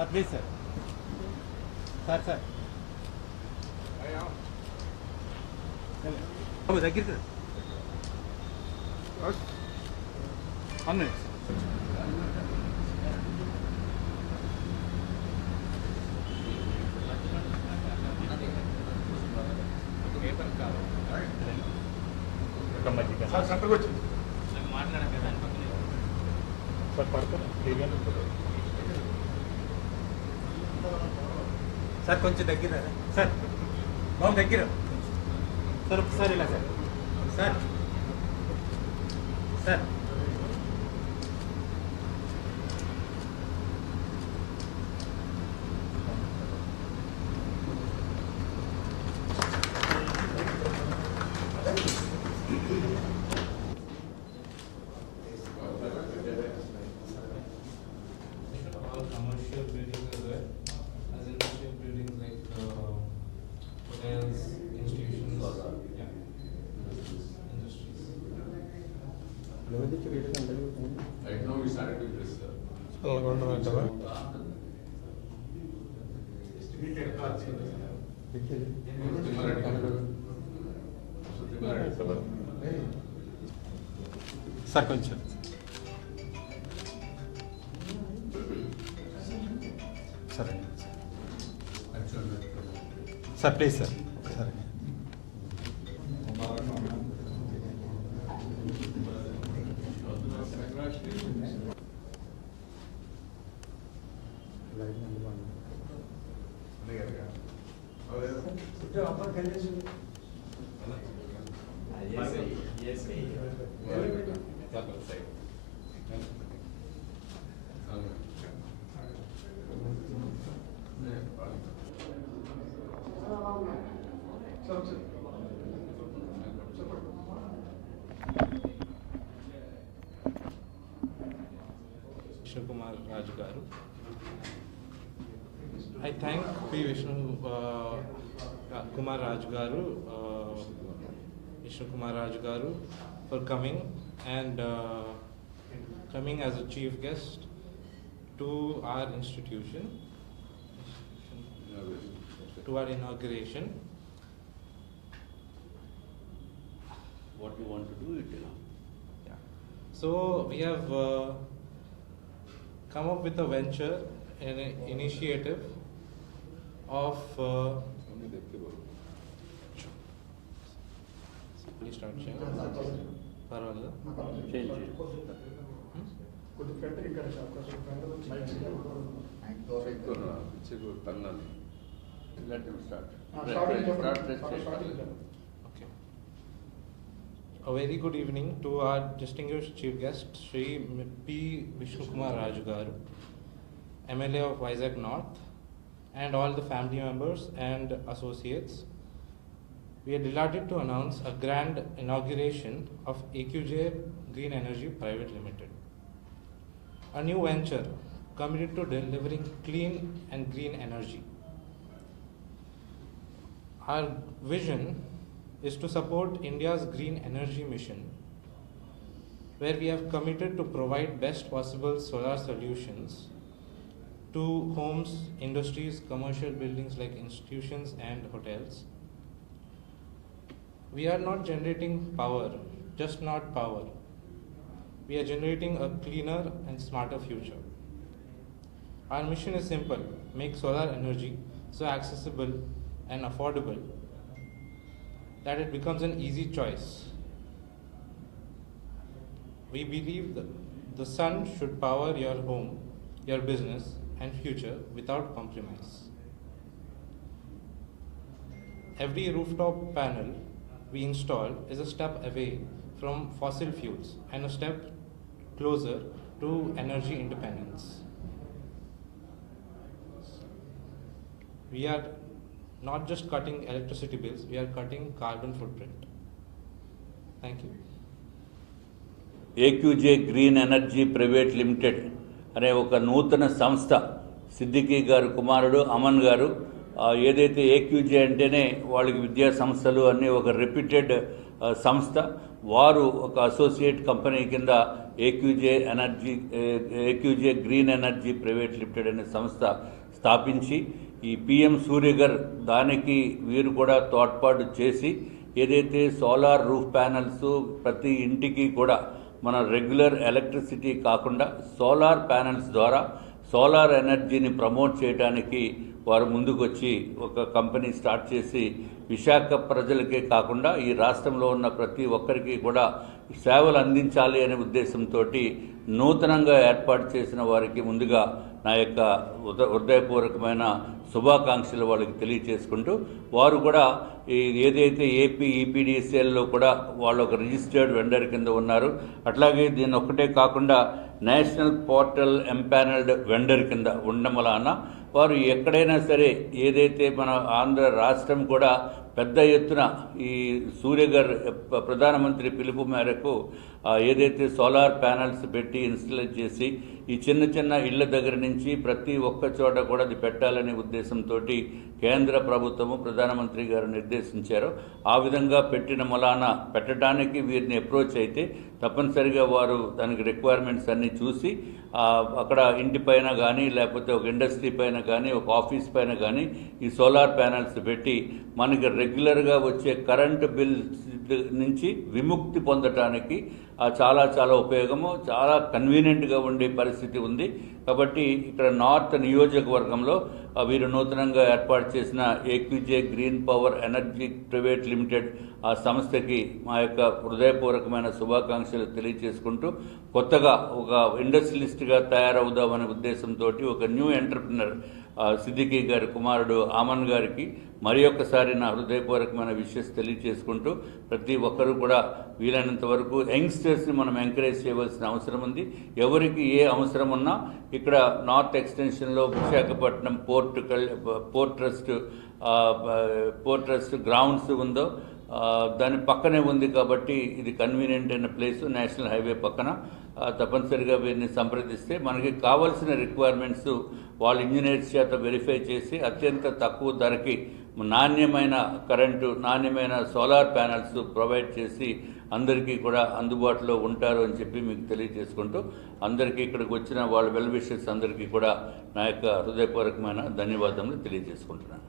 Sir, please, sir. Sir. Come దగ్గర sir. 1 minute. Sir సెంటర్కి వచ్చింది సార్ పడుతుంది క్లియర్గానే ఉంటుంది సార్ కొంచెం దగ్గర సార్ బాబు దగ్గర సార్ ఒకసారి ఇలా sir sir sir commercial buildings as well as industrial buildings like hotels, institutions, yeah, industries. Right now we started with this. అలాగొండ అంటారా సార్ కొంచెం సరే సార్ ప్లీజ్ సార్ సరే Vishnu Kumar Raju garu. I thank P. Vishnu Kumar Raju garu, Vishnu Kumar Raju garu for coming and coming as a chief guest to our institution, to our inauguration. What you want to do it, Yeah. So we have come up with a venture, an initiative of. Please start sharing. Parvaleda. కొద్ది front ఇక్కడ అవకాశం Let him start. Okay. A very good evening to our distinguished chief guest, Shri P. Vishnu Kumar Raju garu, MLA of Vizag North, and all the family members and associates. We are delighted to announce a grand inauguration of AQJ Green Energy Private Limited, a new venture committed to delivering clean and green energy. Our vision is to support India's green energy mission, where we have committed to provide best possible solar solutions to homes, industries, commercial buildings like institutions and hotels. We are not generating power, just not power. We are generating a cleaner and smarter future. Our mission is simple: make solar energy so accessible and affordable that it becomes an easy choice. We believe that the sun should power your home, your business, and future without compromise. Every rooftop panel we install is a step away from fossil fuels and a step closer to energy independence. We are not just cutting electricity bills, we are cutting carbon footprint. Thank you. AQJ green energy private limited అనే ఒక నూతన సంస్థ సిద్దికీ గారు కుమారుడు అమన్ గారు ఏదైతే ఏక్యూజే అంటేనే వాళ్ళకి విద్యా సంస్థలు అన్నీ ఒక రెప్యూటెడ్ సంస్థ. వారు ఒక అసోసియేట్ కంపెనీ కింద ఏక్యూజే గ్రీన్ ఎనర్జీ ప్రైవేట్ లిమిటెడ్ అనే సంస్థ స్థాపించి ఈ పిఎం సూర్యగర్ దానికి వీరు కూడా తోడ్పాటు చేసి ఏదైతే సోలార్ రూఫ్ ప్యానల్స్ ప్రతి ఇంటికి కూడా మన రెగ్యులర్ ఎలక్ట్రిసిటీ కాకుండా సోలార్ ప్యానల్స్ ద్వారా సోలార్ ఎనర్జీని ప్రమోట్ చేయడానికి వారు ముందుకొచ్చి ఒక కంపెనీ స్టార్ట్ చేసి విశాఖ ప్రజలకే కాకుండా ఈ రాష్ట్రంలో ఉన్న ప్రతి ఒక్కరికి కూడా సేవలు అందించాలి అనే ఉద్దేశంతో నూతనంగా ఏర్పాటు చేసిన వారికి ముందుగా నా యొక్క హృదయపూర్వకమైన శుభాకాంక్షలు వాళ్ళకి తెలియచేసుకుంటూ, వారు కూడా ఏదైతే ఏపీ ఈపీడీసీఎల్లో కూడా వాళ్ళు ఒక రిజిస్టర్డ్ వెండర్ కింద ఉన్నారు. అట్లాగే దీని ఒక్కటే కాకుండా నేషనల్ పోర్టల్ ఎంపానల్డ్ వెండర్ కింద ఉండడం వలన వారు ఎక్కడైనా సరే ఏదైతే మన ఆంధ్ర రాష్ట్రం కూడా పెద్ద ఎత్తున ఈ సూర్యగర్ ప్రధానమంత్రి పిలుపు మేరకు ఏదైతే సోలార్ ప్యానల్స్ పెట్టి ఇన్స్టాల్ చేసి ఈ చిన్న చిన్న ఇళ్ల దగ్గర నుంచి ప్రతి ఒక్క చోట కూడా అది పెట్టాలనే ఉద్దేశంతో కేంద్ర ప్రభుత్వము ప్రధానమంత్రి గారు నిర్దేశించారో ఆ విధంగా పెట్టిన మలాన పెట్టడానికి వీరిని అప్రోచ్ అయితే తప్పనిసరిగా వారు దానికి రిక్వైర్మెంట్స్ అన్నీ చూసి అక్కడ ఇంటి పైన కానీ లేకపోతే ఒక ఇండస్ట్రీ పైన కానీ ఒక ఆఫీస్ పైన కానీ ఈ సోలార్ ప్యానల్స్ పెట్టి మనకి రెగ్యులర్గా వచ్చే కరెంటు బిల్ నుంచి విముక్తి పొందటానికి చాలా చాలా ఉపయోగము, చాలా కన్వీనియంట్గా ఉండే పరిస్థితి ఉంది. కాబట్టి ఇక్కడ నార్త్ నియోజకవర్గంలో వీరు నూతనంగా ఏర్పాటు చేసిన AQJ green power energy private limited ఆ సంస్థకి మా యొక్క హృదయపూర్వకమైన శుభాకాంక్షలు తెలియజేసుకుంటూ, కొత్తగా ఒక ఇండస్ట్రియలిస్ట్గా తయారవుదామనే ఉద్దేశంతో ఒక న్యూ ఎంటర్ప్రినర్ సిద్దికీ గారి కుమారుడు ఆమన్ గారికి మరి ఒక్కసారి నా హృదయపూర్వకమైన విషెస్ తెలియజేసుకుంటూ, ప్రతి ఒక్కరూ కూడా వీలైనంత వరకు యంగ్స్టర్స్ని మనం ఎంకరేజ్ చేయవలసిన అవసరం ఉంది. ఎవరికి ఏ అవసరం ఉన్నా ఇక్కడ నార్త్ ఎక్స్టెన్షన్లో విశాఖపట్నం పోర్ట్ ట్రస్ట్ గ్రౌండ్స్ ఉందో దాని పక్కనే ఉంది. కాబట్టి ఇది కన్వీనియంట్ అయిన ప్లేసు, నేషనల్ హైవే పక్కన. తప్పనిసరిగా వీరిని సంప్రదిస్తే మనకి కావాల్సిన రిక్వైర్మెంట్స్ వాళ్ళ ఇంజనీర్స్ చేత వెరిఫై చేసి అత్యంత తక్కువ ధరకి నాణ్యమైన కరెంటు, నాణ్యమైన సోలార్ ప్యానల్స్ ప్రొవైడ్ చేసి అందరికీ కూడా అందుబాటులో ఉంటారు అని చెప్పి మీకు తెలియజేసుకుంటూ, అందరికీ ఇక్కడికి వచ్చిన వాళ్ళ వెల్ విషెస్ అందరికీ కూడా నా యొక్క హృదయపూర్వకమైన ధన్యవాదములు తెలియజేసుకుంటున్నాను.